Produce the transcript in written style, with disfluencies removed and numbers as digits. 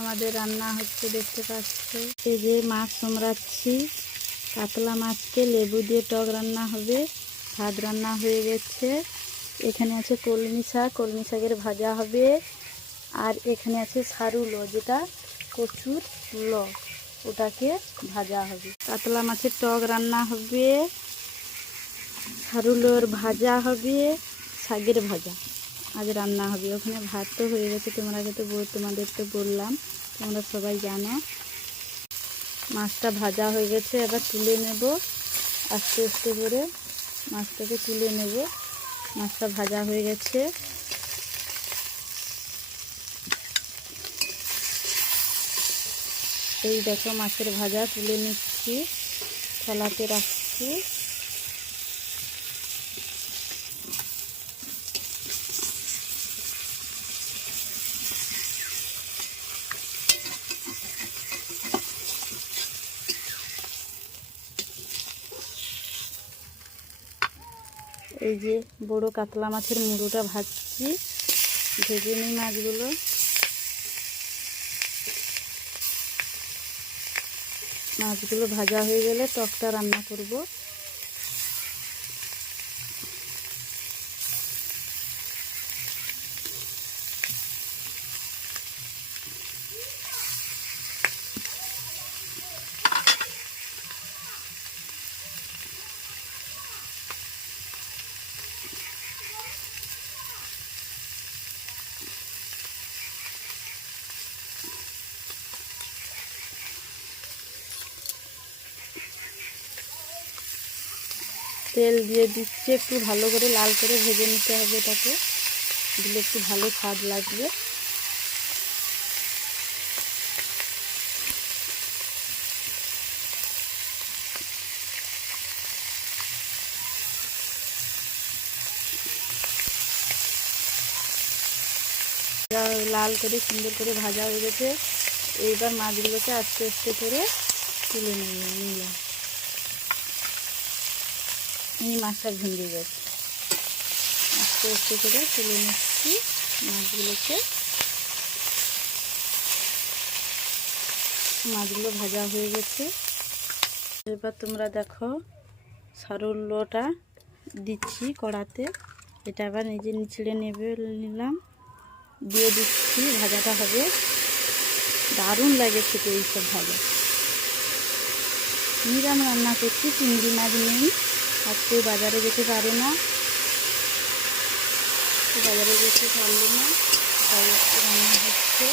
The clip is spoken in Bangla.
আমাদের রান্না হচ্ছে, দেখতে পাচ্ছি। এই যে মাছ সমরাচ্ছি, কাতলা মাছকে লেবু দিয়ে টক রান্না হবে। ভাত রান্না হয়ে গেছে। এখানে আছে কলমি শাক, কলমি শাকের ভাজা হবে। আর এখানে আছে সারুলো, যেটা কচুর ল, ওটাকে ভাজা হবে। কাতলা মাছের টক রান্না হবে, সারুলোর ভাজা হবে, শাকের ভাজা আজ রান্না হবে। ওখানে ভাত তো হয়ে গেছে, তোমাদের তো বললাম, তোমরা সবাই জানো। মাছটা ভাজা হয়ে গেছে, এবার তুলে নেব। আস্তে আস্তে করে মাছটাকে তুলে নেব। মাছটা ভাজা হয়ে গেছে। এই দেখো মাছের ভাজা তুলে নিচ্ছি, থালাতে রাখছি। এই যে বড় কাতলা মাছের মুড়োটা ভাজছি, ভেজে নিই মাছগুলো। মাছগুলো ভাজা হয়ে গেলে টকটা রান্না করব। তেল দিয়ে দিচ্ছি, একটু ভালো করে লাল করে ভেজে নিতে হবে। এটাকে দিলে একটু ভালো স্বাদ লাগবে। লাল করে সুন্দর করে ভাজা হয়ে গেছে। এইবার মাছগুলোকে আস্তে আস্তে করে তুলে নিলাম। এই মাছটা ভেঙে গেছে, আস্তে আস্তে করে তুলে নিচ্ছি মাছগুলোকে। মাছগুলো ভাজা হয়ে গেছে। এবার তোমরা দেখো, সারুলোটা দিচ্ছি কড়াতে। এটা আবার নিজে নিচড়ে নিলাম, দিয়ে দিচ্ছি। ভাজাটা হবে, দারুণ লাগে খেতে এইসব ভাজা। নিরাম রান্না করছি, চিংড়ি মাছ নেই, আজকে বাজারে যেতে পারে না, বাজারে যেতে পারলো না, তাই রান্না হচ্ছে।